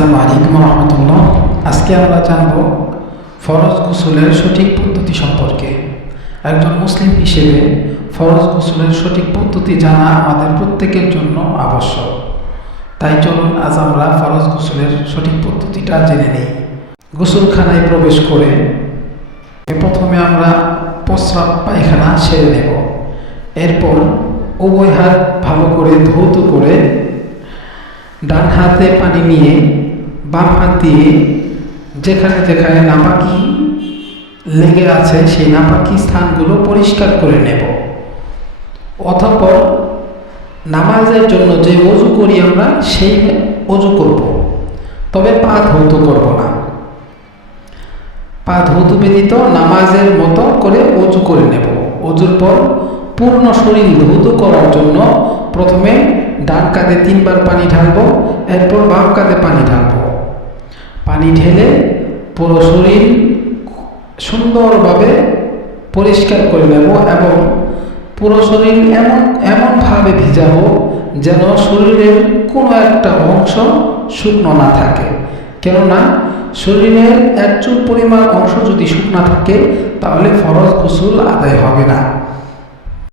আসসালামু আলাইকুম রহমতুল্লাহ। আজকে আমরা জানব ফরজ গোসলের সঠিক পদ্ধতি সম্পর্কে। একজন মুসলিম হিসেবে ফরজ গোসলের সঠিক পদ্ধতি জানা আমাদের প্রত্যেকের জন্য আবশ্যক। তাই চলুন আজ আমরা ফরজ গোসলের সঠিক পদ্ধতিটা জেনে নিই। গোসলখানায় প্রবেশ করে প্রথমে আমরা প্রস্রাব পায়খানা সেরে নেব। এরপর উভয় হাত ভালো করে ধৌত করে ডান হাতে পানি নিয়ে বাম হাত দিয়ে যেখানে যেখানে নাপাকি লেগে আছে, সেই নাপাকি স্থানগুলো পরিষ্কার করে নেব। অথপর নামাজের জন্য যে অজু করি আমরা, সেই অজু করব। তবে পা ধৌত করব না। পা ধৌত ব্যতীত নামাজের মতো করে অজু করে নেব। অজুর পর পূর্ণ শরীর ধৌত করার জন্য প্রথমে ডান কাঁধে তিনবার পানি ঢালবো, এরপর বাম কাঁধে পানি ঢালবো। পানি ঢেলে পুরো শরীর সুন্দরভাবে পরিষ্কার করে নেব এবং পুরো শরীর এমন, এমনভাবে ভিজাবো যেন শরীরের কোনো একটা অংশ শুকনো না থাকে। কেননা শরীরের এক চুল পরিমাণ অংশ যদি শুকনা থাকে, তাহলে ফরজ গোসল আদায় হবে না।